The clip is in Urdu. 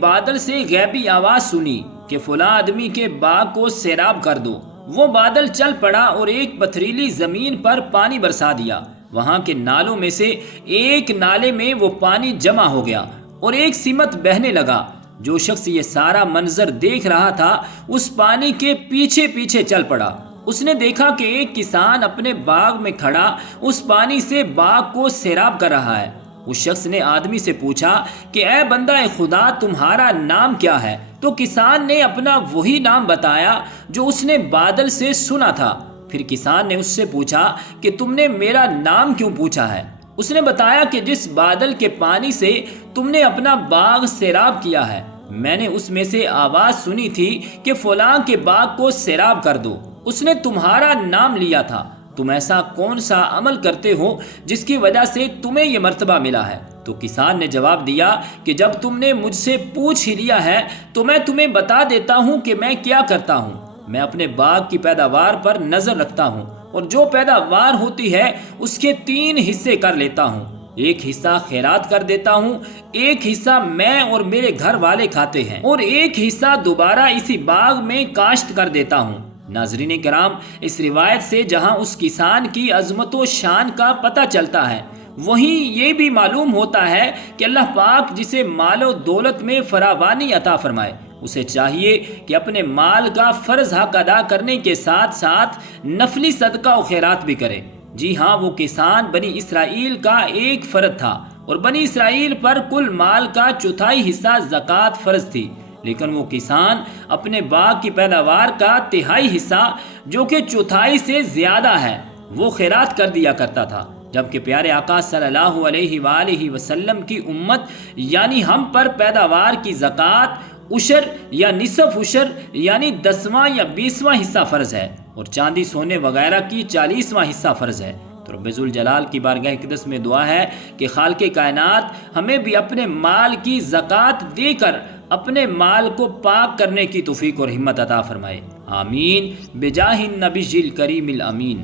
بادل سے غیبی آواز سنی کہ فلاں آدمی کے باغ کو سیراب کر دو۔ وہ بادل چل پڑا اور ایک پتھریلی زمین پر پانی برسا دیا۔ وہاں کے نالوں میں سے ایک نالے میں وہ پانی جمع ہو گیا اور ایک سمت بہنے لگا۔ جو شخص یہ سارا منظر دیکھ رہا تھا اس پانی کے پیچھے پیچھے چل پڑا۔ اس نے دیکھا کہ ایک کسان اپنے باغ میں کھڑا اس پانی سے باغ کو سیراب کر رہا ہے۔ اس شخص نے آدمی سے پوچھا کہ اے بندہ خدا، تمہارا نام کیا ہے؟ تو کسان نے اپنا وہی نام بتایا جو اس نے بادل سے سنا تھا۔ پھر کسان نے اس سے پوچھا کہ تم نے میرا نام کیوں پوچھا ہے؟ اس نے بتایا کہ جس بادل کے پانی سے تم نے اپنا باغ سیراب کیا ہے، میں نے اس میں سے آواز سنی تھی کہ فلاں کے باغ کو سیراب کر دو۔ اس نے تمہارا نام لیا تھا۔ تم ایسا کون سا عمل کرتے ہو جس کی وجہ سے تمہیں یہ مرتبہ ملا ہے؟ تو کسان نے جواب دیا کہ جب تم نے مجھ سے پوچھ ہی لیا ہے تو میں تمہیں بتا دیتا ہوں کہ میں کیا کرتا ہوں۔ میں اپنے باغ کی پیداوار پر نظر رکھتا ہوں اور جو پیداوار ہوتی ہے اس کے 3 حصے کر لیتا ہوں۔ ایک حصہ خیرات کر دیتا ہوں، ایک حصہ میں اور میرے گھر والے کھاتے ہیں، اور ایک حصہ دوبارہ اسی باغ میں کاشت کر دیتا ہوں۔ ناظرین کرام، اس روایت سے جہاں اس کسان کی عظمت و شان کا پتہ چلتا ہے، وہیں یہ بھی معلوم ہوتا ہے کہ اللہ پاک جسے مال و دولت میں فراوانی عطا فرمائے، اسے چاہیے کہ اپنے مال کا فرض حق ادا کرنے کے ساتھ ساتھ نفلی صدقہ و خیرات بھی کرے۔ جی ہاں، وہ کسان بنی اسرائیل کا ایک فرد تھا اور بنی اسرائیل پر کل مال کا 1/4 حصہ زکوٰۃ فرض تھی، لیکن وہ کسان اپنے باغ کی پیداوار کا 1/3 حصہ، جو کہ 1/4 سے زیادہ ہے، وہ خیرات کر دیا کرتا تھا۔ جبکہ پیارے آقا صلی اللہ علیہ وآلہ وسلم کی امت یعنی ہم پر پیداوار کی زکوٰۃ عشر یا نصف عشر یعنی 10واں یا 20واں حصہ فرض ہے، اور چاندی سونے وغیرہ کی 40واں حصہ فرض ہے۔ تو رب ذوالجلال کی بارگاہ اقدس میں دعا ہے کہ خالق کائنات ہمیں بھی اپنے مال کی زکوٰۃ دے کر اپنے مال کو پاک کرنے کی توفیق اور ہمت عطا فرمائے۔ آمین بجاہ النبی الکریم الامین۔